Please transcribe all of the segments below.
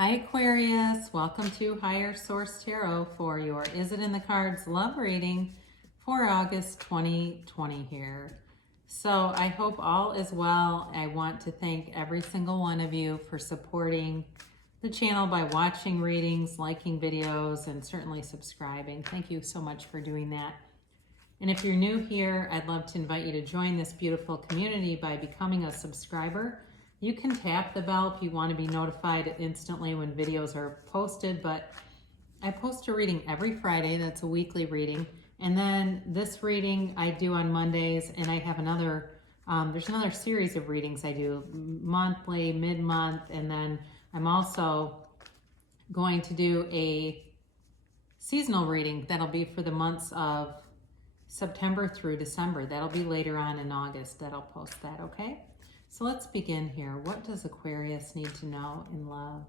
Hi Aquarius, welcome to Higher Source Tarot for your Is It in the Cards love reading for August 2020 here. So I hope all is well. I want to thank every single one of you for supporting the channel by watching readings, liking videos, and certainly subscribing. Thank you so much for doing that. And if you're new here, I'd love to invite you to join this beautiful community by becoming a subscriber. You can tap the bell if you want to be notified instantly when videos are posted, but I post a reading every Friday. That's a weekly reading. And then this reading I do on Mondays, and I have another, there's another series of readings I do monthly, mid-month, and then I'm also going to do a seasonal reading that'll be for the months of September through December. That'll be later on in August that I'll post that, okay? So let's begin here. What does Aquarius need to know in love?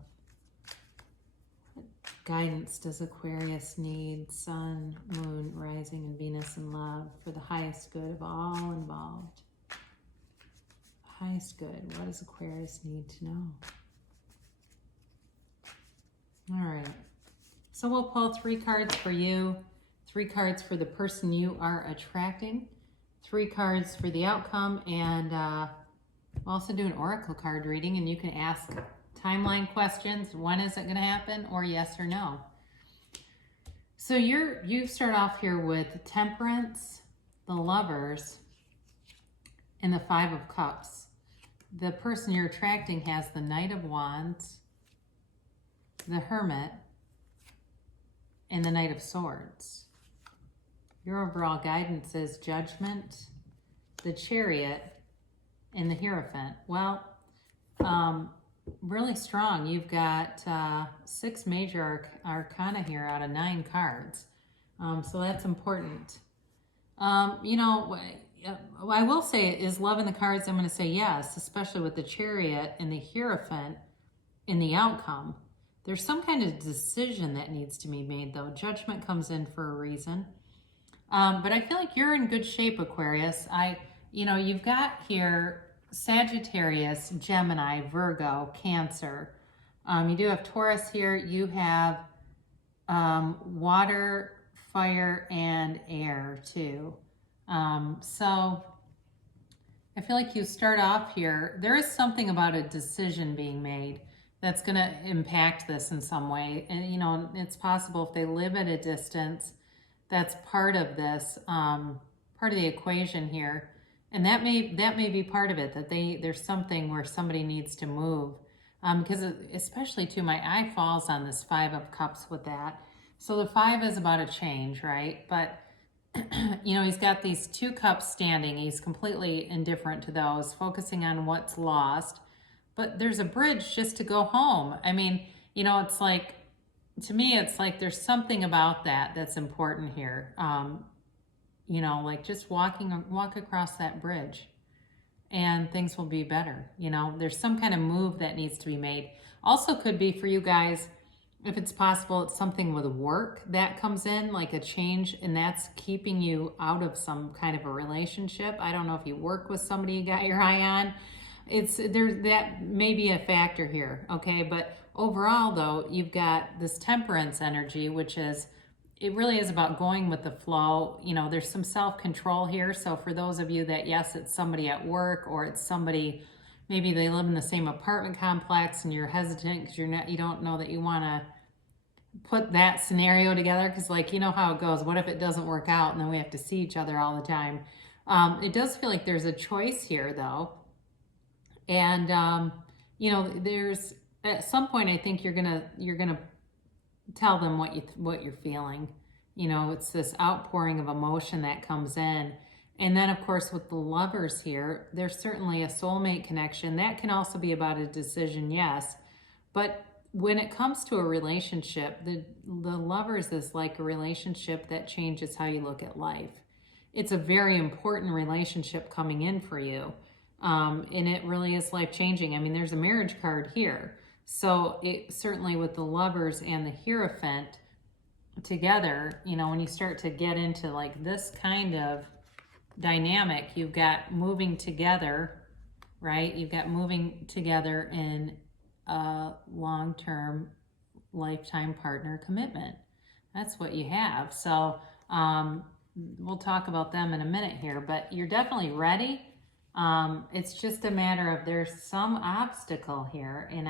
What guidance does Aquarius need? Sun, Moon, Rising, and Venus in love for the highest good of all involved. Highest good. What does Aquarius need to know? All right. So we'll pull 3 cards for you, 3 cards for the person you are attracting, 3 cards for the outcome, and we'll also do an oracle card reading, and you can ask timeline questions. When is it going to happen, or yes or no? So you start off here with Temperance, the Lovers, and the 5 of Cups. The person you're attracting has the Knight of Wands, the Hermit, and the Knight of Swords. Your overall guidance is Judgment, the Chariot, and the Hierophant. Well, really strong. You've got 6 major arcana here out of 9 cards. So that's important. You know, I will say, is love in the cards? I'm going to say yes, especially with the Chariot and the Hierophant in the outcome. There's some kind of decision that needs to be made, though. Judgment comes in for a reason. But I feel like you're in good shape, Aquarius. You know, you've got here Sagittarius, Gemini, Virgo, Cancer. You do have Taurus here. You have water, fire, and air too. So I feel like you start off here. There is something about a decision being made that's going to impact this in some way. And, you know, it's possible if they live at a distance, that's part of this, part of the equation here. And that may be part of it, that there's something where somebody needs to move. Because especially too, my eye falls on this 5 of Cups with that. So the 5 is about a change, right? But, you know, he's got these 2 cups standing. He's completely indifferent to those, focusing on what's lost. But there's a bridge just to go home. I mean, you know, it's like, to me, it's like there's something about that that's important here. You know, like just walk across that bridge and things will be better. You know, there's some kind of move that needs to be made. Also could be for you guys, if it's possible, it's something with work that comes in, like a change, and that's keeping you out of some kind of a relationship. I don't know if you work with somebody you got your eye on. That may be a factor here, okay? But overall, though, you've got this Temperance energy, which is, it really is about going with the flow. You know, there's some self-control here. So for those of you that, yes, it's somebody at work, or it's somebody, maybe they live in the same apartment complex and you're hesitant because you don't know that you want to put that scenario together, because, like, you know how it goes. What if it doesn't work out and then we have to see each other all the time? It does feel like there's a choice here, though. And, you know, there's, at some point, I think you're gonna tell them what you're feeling. You know, it's this outpouring of emotion that comes in. And then, of course, with the Lovers here, there's certainly a soulmate connection. That can also be about a decision, yes. But when it comes to a relationship, the Lovers is like a relationship that changes how you look at life. It's a very important relationship coming in for you. And it really is life-changing. I mean, there's a marriage card here. So it certainly, with the Lovers and the Hierophant together, you know, when you start to get into like this kind of dynamic, you've got moving together, right? You've got moving together in a long-term lifetime partner commitment. That's what you have. So we'll talk about them in a minute here, but you're definitely ready. It's just a matter of there's some obstacle here, and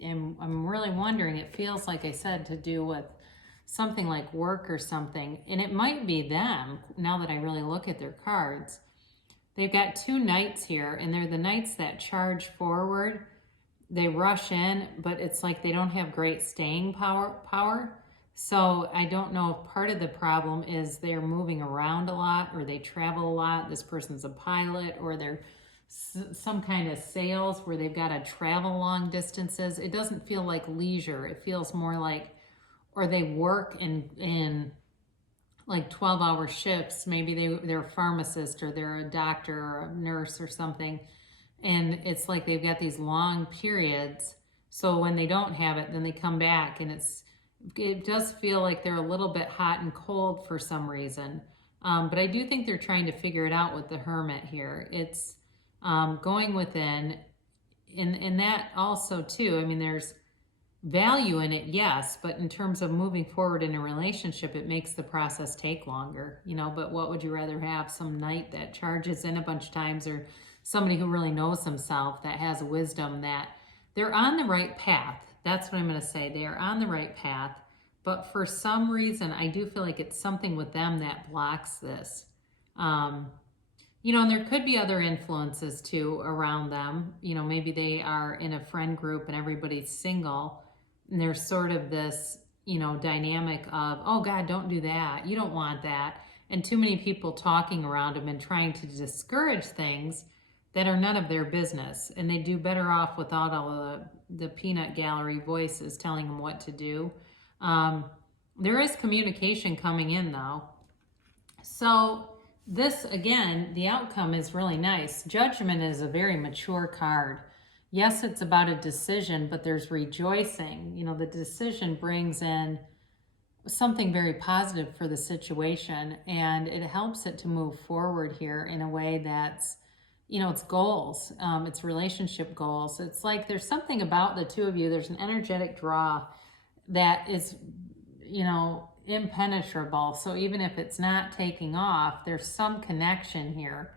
I'm really wondering, it feels like I said to do with something like work or something, and it might be them now that I really look at their cards. They've got two knights here, and they're the knights that charge forward. They rush in, but it's like they don't have great staying power. So I don't know if part of the problem is they're moving around a lot, or they travel a lot. This person's a pilot, or they're some kind of sales where they've got to travel long distances. It doesn't feel like leisure. It feels more like, or they work in like 12-hour shifts. Maybe they're a pharmacist, or they're a doctor or a nurse or something. And it's like they've got these long periods. So when they don't have it, then they come back, and it does feel like they're a little bit hot and cold for some reason. But I do think they're trying to figure it out with the Hermit here. It's going within, and that also too, I mean, there's value in it, yes, but in terms of moving forward in a relationship, it makes the process take longer, you know. But what would you rather have? Some knight that charges in a bunch of times, or somebody who really knows himself, that has wisdom, that they're on the right path. That's what I'm going to say. They are on the right path, but for some reason, I do feel like it's something with them that blocks this. You know, and there could be other influences too around them. You know, maybe they are in a friend group and everybody's single, and there's sort of this, you know, dynamic of, oh God, don't do that. You don't want that. And too many people talking around them and trying to discourage things that are none of their business. And they do better off without all of the peanut gallery voices telling them what to do. There is communication coming in though. So this, again, the outcome is really nice. Judgment is a very mature card. Yes, it's about a decision, but there's rejoicing. You know, the decision brings in something very positive for the situation, and it helps it to move forward here in a way that's, you know, it's goals, it's relationship goals. It's like there's something about the two of you, there's an energetic draw that is, you know, impenetrable. So even if it's not taking off, there's some connection here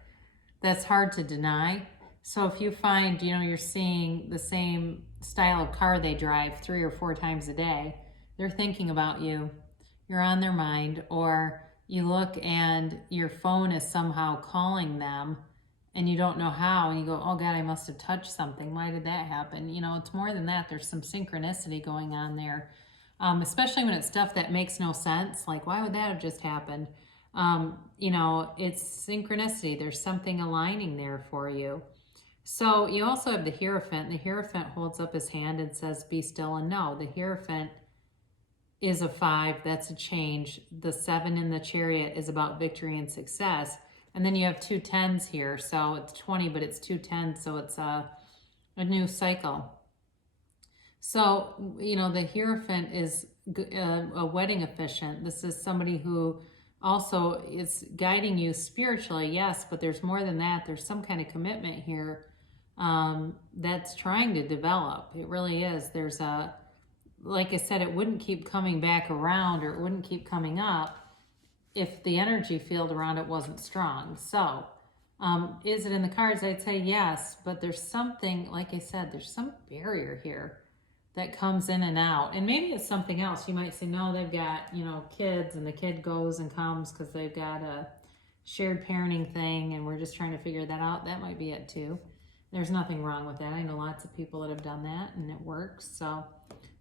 that's hard to deny. So if you find, you know, you're seeing the same style of car they drive 3 or 4 times a day, they're thinking about you, you're on their mind. Or you look and your phone is somehow calling them and you don't know how, and you go, oh God, I must have touched something. Why did that happen? You know, it's more than that. There's some synchronicity going on there, especially when it's stuff that makes no sense. Like, why would that have just happened? You know, it's synchronicity. There's something aligning there for you. So you also have the Hierophant. The Hierophant holds up his hand and says, be still and know. The Hierophant is a 5. That's a change. The 7 in the Chariot is about victory and success. And then you have 2 10s here. So it's 20, but it's 2 10s. So it's a new cycle. So, you know, the Hierophant is a wedding officiant. This is somebody who also is guiding you spiritually, yes, but there's more than that. There's some kind of commitment here that's trying to develop. It really is. There's a, like I said, it wouldn't keep coming back around, or it wouldn't keep coming up if the energy field around it wasn't strong. So, is it in the cards? I'd say yes, but there's something, like I said, there's some barrier here that comes in and out. And maybe it's something else. You might say, no, they've got, you know, kids, and the kid goes and comes because they've got a shared parenting thing, and we're just trying to figure that out. That might be it too. There's nothing wrong with that. I know lots of people that have done that and it works. So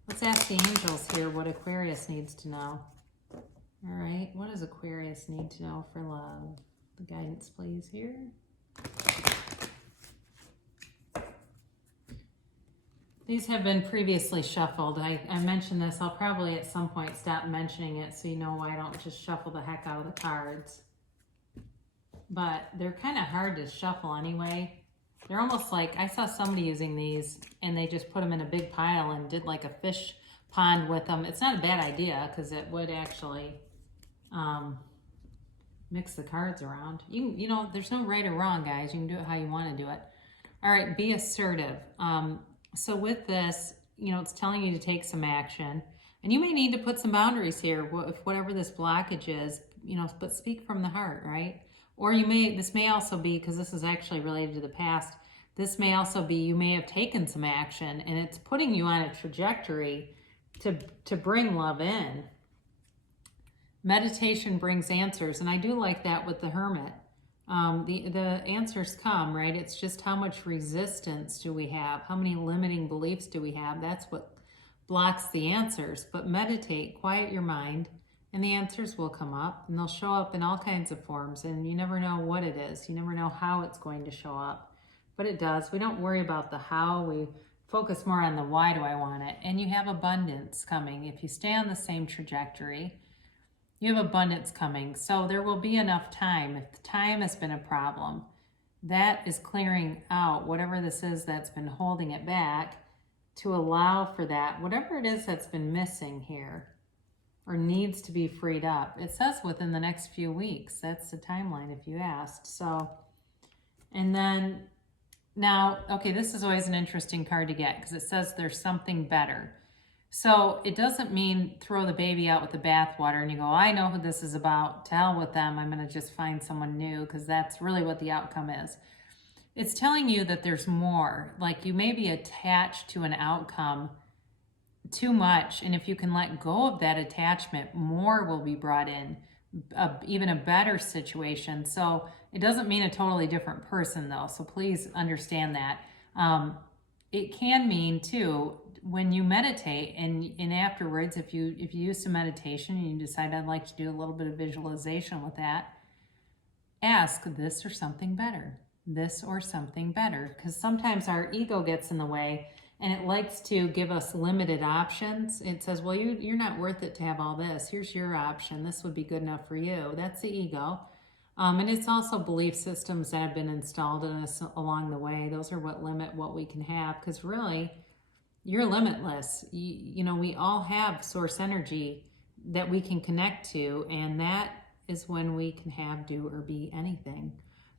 let's ask the angels here what Aquarius needs to know. All right, what does Aquarius need to know for love? The guidance, please, here. These have been previously shuffled. I mentioned this. I'll probably at some point stop mentioning it so you know why I don't just shuffle the heck out of the cards. But they're kind of hard to shuffle anyway. They're almost like, I saw somebody using these and they just put them in a big pile and did like a fish pond with them. It's not a bad idea because it would actually mix the cards around. You know, there's no right or wrong, guys. You can do it how you want to do it. All right, be assertive. So with this, you know, it's telling you to take some action. And you may need to put some boundaries here if whatever this blockage is, you know, but speak from the heart, right? Or this may also be, because this is actually related to the past, this may also be you may have taken some action and it's putting you on a trajectory to bring love in. Meditation brings answers, and I do like that with the Hermit. The answers come, right? It's just how much resistance do we have? How many limiting beliefs do we have? That's what blocks the answers. But meditate, quiet your mind, and the answers will come up, and they'll show up in all kinds of forms, and you never know what it is. You never know how it's going to show up, but it does. We don't worry about the how. We focus more on the why do I want it, and you have abundance coming. If you stay on the same trajectory, you have abundance coming. So there will be enough time. If the time has been a problem, that is clearing out whatever this is that's been holding it back to allow for that, whatever it is that's been missing here or needs to be freed up. It says within the next few weeks. That's the timeline if you asked. So, and then now, okay, this is always an interesting card to get because it says there's something better. So it doesn't mean throw the baby out with the bathwater and you go, I know who this is about, to hell with them, I'm going to just find someone new, because that's really what the outcome is. It's telling you that there's more. Like, you may be attached to an outcome too much, and if you can let go of that attachment, more will be brought in, even a better situation. So it doesn't mean a totally different person though, so please understand that. It can mean too, when you meditate and afterwards, if you use some meditation and you decide I'd like to do a little bit of visualization with that, ask this or something better, this or something better, because sometimes our ego gets in the way and it likes to give us limited options. It says, well, you're not worth it to have all this. Here's your option. This would be good enough for you. That's the ego. And it's also belief systems that have been installed in us along the way. Those are what limit what we can have, because really, you're limitless. You know, we all have source energy that we can connect to, and that is when we can have, do, or be anything.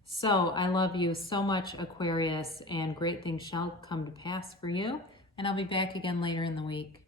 So I love you so much, Aquarius, and great things shall come to pass for you. And I'll be back again later in the week.